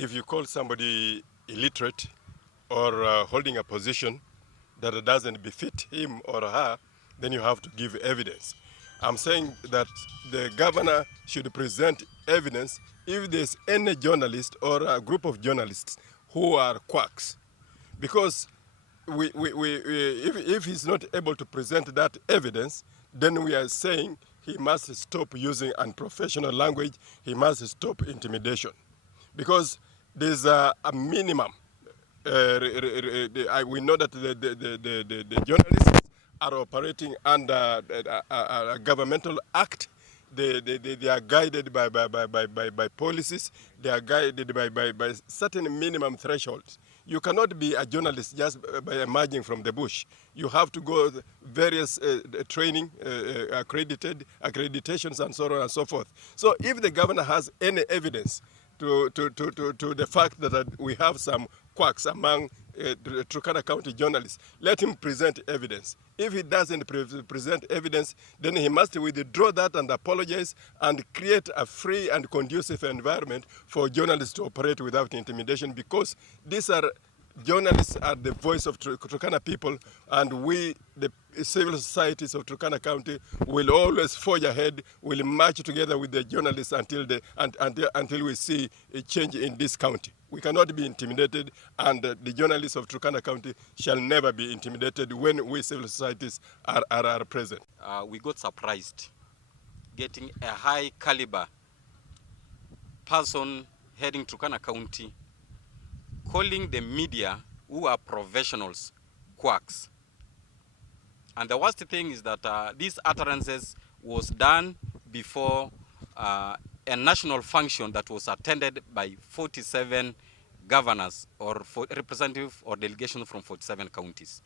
if you call somebody illiterate or holding a position that doesn't befit him or her, then you have to give evidence. I'm saying that the governor should present evidence if there's any journalist or a group of journalists who are quacks. Because if he's not able to present that evidence, then we are saying he must stop using unprofessional language, he must stop intimidation. Because there's a minimum. We know that the journalists are operating under a governmental act. They are guided by policies. They are guided by certain minimum thresholds. You cannot be a journalist just by emerging from the bush. You have to go various training, accreditations, and so on and so forth. So if the governor has any evidence to the fact that we have some quacks among Turkana County journalists, let him present evidence. If he doesn't present evidence, then he must withdraw that and apologize and create a free and conducive environment for journalists to operate without intimidation, because journalists are the voice of Turkana people, and we, the civil societies of Turkana County, will always forge ahead, will march together with the journalists until we see a change in this county. We cannot be intimidated, and the journalists of Turkana County shall never be intimidated when we civil societies are present. We got surprised getting a high caliber person heading Turkana County calling the media, who are professionals, quacks. And the worst thing is that these utterances was done before a national function that was attended by 47 governors or representative or delegation from 47 counties.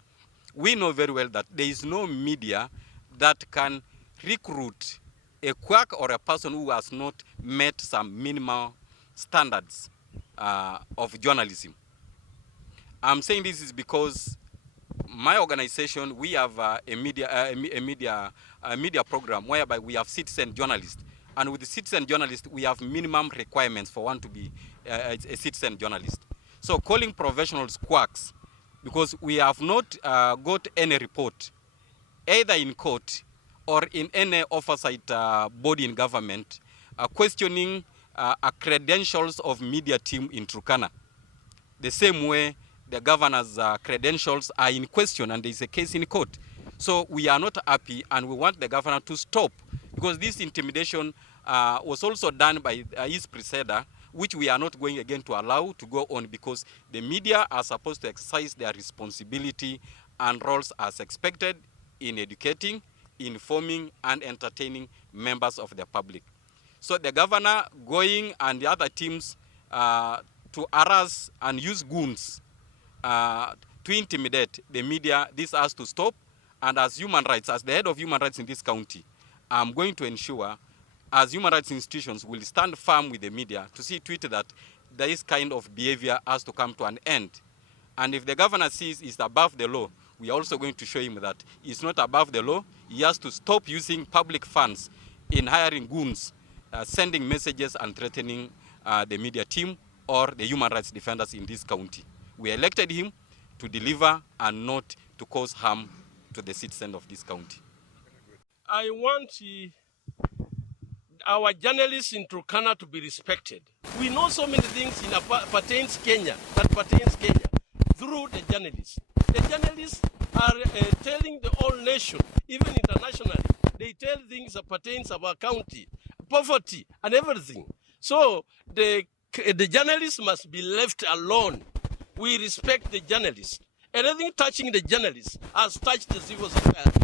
We know very well that there is no media that can recruit a quack or a person who has not met some minimal standards of journalism. I'm saying this is because my organization, we have a media program whereby we have citizen journalists, and with the citizen journalist we have minimum requirements for one to be a citizen journalist. So calling professionals quacks, because we have not got any report either in court or in any oversight body in government questioning credentials of media team in Turkana. The same way the governor's credentials are in question and there is a case in court. So we are not happy, and we want the governor to stop, because this intimidation was also done by his predecessor, which we are not going again to allow to go on, because the media are supposed to exercise their responsibility and roles as expected in educating, informing, and entertaining members of the public. So the governor going and the other teams to harass and use goons to intimidate the media, this has to stop. And as human rights, as the head of human rights in this county, I'm going to ensure, as human rights institutions, will stand firm with the media to see to it that this kind of behavior has to come to an end. And if the governor sees it's above the law, we are also going to show him that it's not above the law. He has to stop using public funds in hiring goons, sending messages and threatening the media team or the human rights defenders in this county. We elected him to deliver and not to cause harm to the citizens of this county. I want our journalists in Turkana to be respected. We know so many things in pertains Kenya, that pertains Kenya, through the journalists. The journalists are telling the whole nation, even internationally, they tell things that pertains our county, poverty and everything. So the journalists must be left alone. We respect the journalists. Anything touching the journalists has touched the civil society.